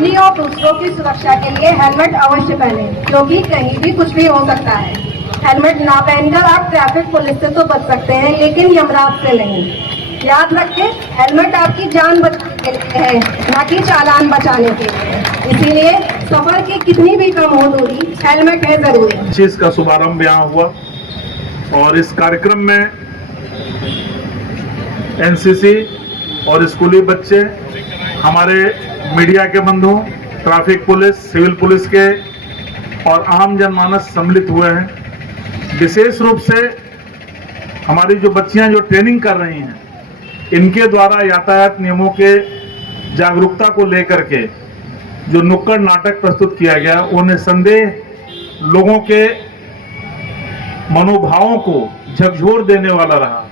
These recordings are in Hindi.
अपनी और दूसरों की सुरक्षा के लिए हेलमेट अवश्य पहनें, क्योंकि कहीं भी कुछ भी हो सकता है। हेलमेट ना पहनकर आप ट्रैफिक पुलिस से तो बच सकते हैं, लेकिन यमराज से नहीं। याद रखें, हेलमेट आपकी जान बचाने के लिए है, ना कि चालान बचाने के लिए। इसीलिए सफर की कितनी भी कम हो दूरी, हेलमेट है जरूरी। चीज का शुभारंभ यहाँ हुआ और इस कार्यक्रम में एनसीसी और स्कूली बच्चे, हमारे मीडिया के बंधु, ट्रैफिक पुलिस, सिविल पुलिस के और आम जनमानस सम्मिलित हुए हैं। विशेष रूप से हमारी जो बच्चियां जो ट्रेनिंग कर रही हैं, इनके द्वारा यातायात नियमों के जागरूकता को लेकर के जो नुक्कड़ नाटक प्रस्तुत किया गया, उन्हें संदेह लोगों के मनोभावों को झकझोर देने वाला रहा।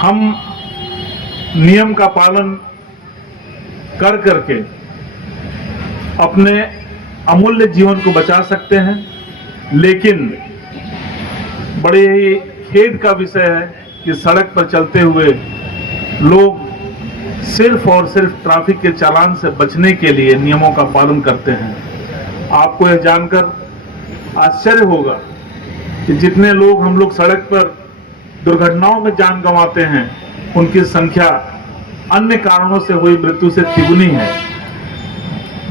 हम नियम का पालन कर करके अपने अमूल्य जीवन को बचा सकते हैं, लेकिन बड़े ही खेद का विषय है कि सड़क पर चलते हुए लोग सिर्फ और सिर्फ ट्रैफिक के चालान से बचने के लिए नियमों का पालन करते हैं। आपको यह जानकर आश्चर्य होगा कि जितने लोग हम लोग सड़क पर दुर्घटनाओं में जान गंवाते हैं, उनकी संख्या अन्य कारणों से हुई मृत्यु से तिगुनी है।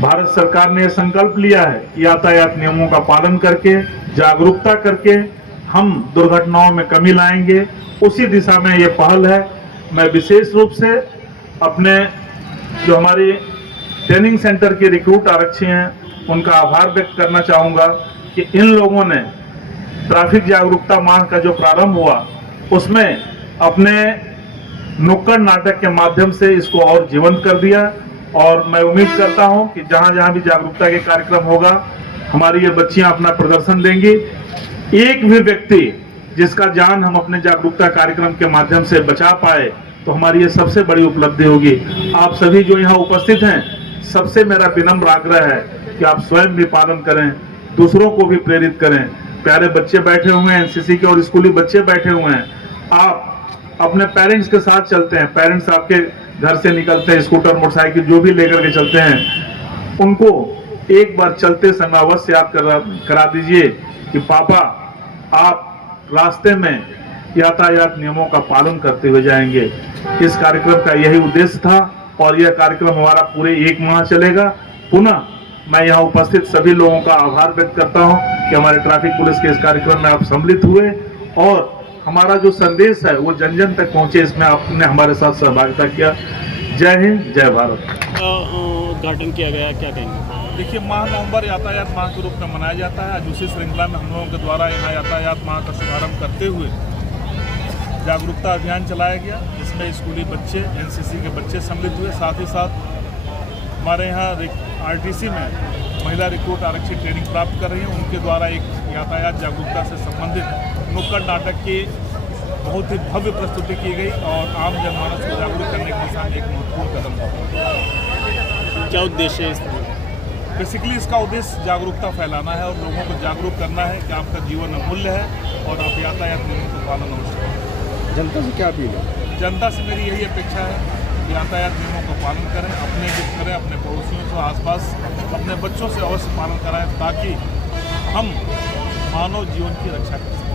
भारत सरकार ने यह संकल्प लिया है कि यातायात नियमों का पालन करके, जागरूकता करके हम दुर्घटनाओं में कमी लाएंगे। उसी दिशा में ये पहल है। मैं विशेष रूप से अपने जो हमारी ट्रेनिंग सेंटर के रिक्रूट आरक्षी हैं, उनका आभार व्यक्त करना चाहूँगा कि इन लोगों ने ट्रैफिक जागरूकता माह का जो प्रारंभ हुआ, उसमें अपने नुक्कड़ नाटक के माध्यम से इसको और जीवंत कर दिया। और मैं उम्मीद करता हूं कि जहां जहां भी जागरूकता के कार्यक्रम होगा, हमारी ये बच्चियां अपना प्रदर्शन देंगी। एक भी व्यक्ति जिसका जान हम अपने जागरूकता कार्यक्रम के माध्यम से बचा पाए, तो हमारी ये सबसे बड़ी उपलब्धि होगी। आप सभी जो यहाँ उपस्थित हैं, सबसे मेरा विनम्र आग्रह है कि आप स्वयं भी पालन करें, दूसरों को भी प्रेरित करें। प्यारे बच्चे बैठे हुए हैं, एनसीसी के और स्कूली बच्चे बैठे हुए हैं। आप अपने पेरेंट्स के साथ चलते हैं, पेरेंट्स आपके घर से निकलते हैं, स्कूटर मोटरसाइकिल जो भी लेकर के चलते हैं, उनको एक बार चलते समय अवश्य याद करा दीजिए कि पापा आप रास्ते में यातायात नियमों का पालन करते हुए जाएंगे। इस कार्यक्रम का यही उद्देश्य था और यह कार्यक्रम हमारा पूरे 1 माह चलेगा। पुनः मैं यहाँ उपस्थित सभी लोगों का आभार व्यक्त करता हूँ कि हमारे ट्रैफिक पुलिस के इस कार्यक्रम में आप सम्मिलित हुए और हमारा जो संदेश है वो जन जन तक पहुंचे, इसमें आपने हमारे साथ सहभागिता किया। जय हिंद, जय भारत। उद्घाटन किया गया, क्या कहेंगे? देखिए, माह नवंबर यातायात माह के रूप में मनाया जाता है। आज उसी श्रृंखला में हम लोगों के द्वारा यहाँ यातायात माह का शुभारंभ करते हुए जागरूकता अभियान चलाया गया। इसमें स्कूली बच्चे, एनसीसी के बच्चे सम्मिलित हुए। साथ ही साथ हमारे यहाँ आरटीसी में महिला रिक्रूट आरक्षी ट्रेनिंग प्राप्त कर रही हैं, उनके द्वारा एक यातायात जागरूकता से संबंधित नुक्कड़ नाटक की बहुत ही भव्य प्रस्तुति की गई और आम जनमानस को जागरूक करने की दिशा में एक महत्वपूर्ण कदम था। क्या उद्देश्य है इसका? बेसिकली इसका उद्देश्य जागरूकता फैलाना है और लोगों को जागरूक करना है कि आपका जीवन अमूल्य है और आप यातायात नियमों का पालन अवश्य करें। जनता से क्या अपील है? जनता से मेरी यही अपेक्षा है कि यातायात नियमों का पालन करें, अपने भी करें, अपने पड़ोसियों से, आसपास अपने बच्चों से अवश्य पालन कराएं, ताकि हम मानव जीवन की रक्षा कर सकें।